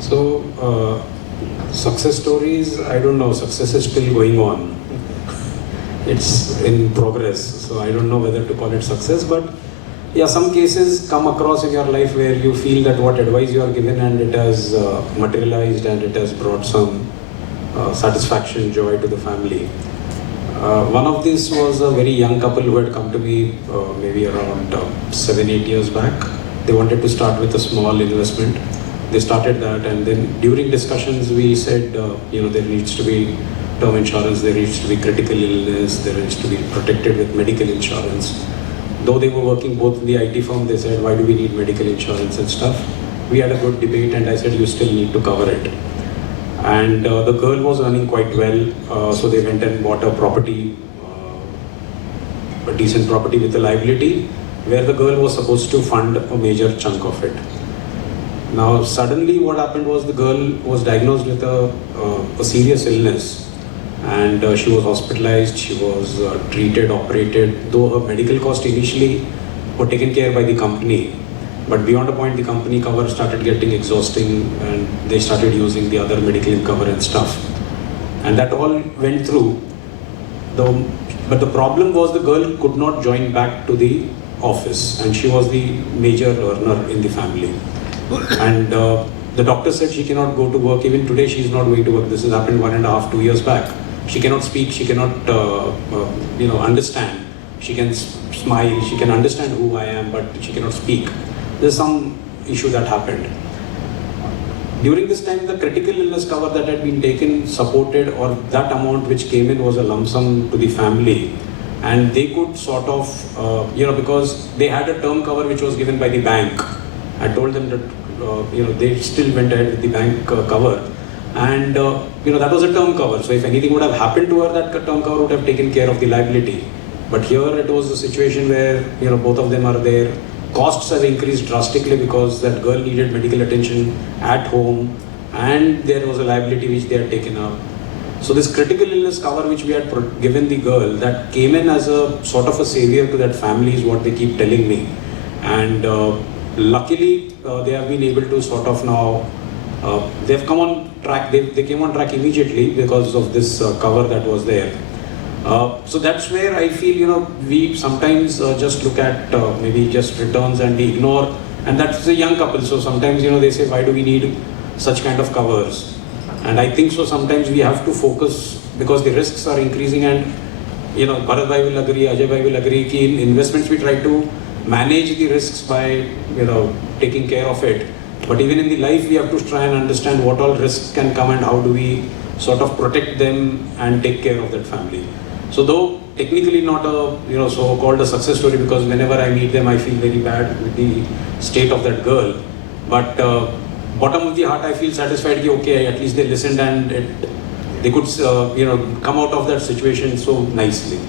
So, success stories, I don't know, success is still going on. It's in progress, so I don't know whether to call it success, but yeah, some cases come across in your life where you feel that what advice you are given and it has materialized and it has brought some satisfaction, joy to the family. One of these was a very young couple who had come to me maybe around 7-8 years back. They wanted to start with a small investment. They started that, and then during discussions we said, there needs to be term insurance, there needs to be critical illness, there needs to be protected with medical insurance. Though they were working both in the IT firm, they said, why do we need medical insurance and stuff? We had a good debate and I said, you still need to cover it. And the girl was earning quite well, so they went and bought a property, a decent property with a liability, where the girl was supposed to fund a major chunk of it. Now suddenly what happened was the girl was diagnosed with a serious illness, and she was hospitalized, she was treated, operated, though her medical cost initially were taken care by the company. But beyond a point, the company cover started getting exhausting and they started using the other medical cover and stuff. And that all went through. But the problem was the girl could not join back to the office, and she was the major earner in the family. And the doctor said she cannot go to work. Even today she is not going to work. This has happened 1.5-2 years back. She cannot speak, she cannot understand. She can smile, she can understand who I am, but she cannot speak. There's some issue that happened. During this time, the critical illness cover that had been taken supported, or that amount which came in was a lump sum to the family. And they could sort of, because they had a term cover which was given by the bank. I told them that, they still went ahead with the bank cover. And, that was a term cover. So if anything would have happened to her, that term cover would have taken care of the liability. But here it was a situation where, both of them are there. Costs have increased drastically because that girl needed medical attention at home, and there was a liability which they had taken up. So this critical illness cover which we had given the girl, that came in as a sort of a savior to that family, is what they keep telling me. And luckily they have been able to sort of now, they've come on track, they came on track immediately because of this cover that was there. So that's where I feel, we sometimes just look at maybe just returns and we ignore, and that's a young couple. So sometimes, they say, why do we need such kind of covers? And I think so sometimes we have to focus, because the risks are increasing, and, Bharat bhai will agree, Ajay bhai will agree, that in investments we try to manage the risks by, taking care of it. But even in the life, we have to try and understand what all risks can come and how do we sort of protect them and take care of that family. So though technically not a so-called a success story, because whenever I meet them I feel very bad with the state of that girl, but bottom of the heart I feel satisfied that okay, at least they listened and they could come out of that situation so nicely.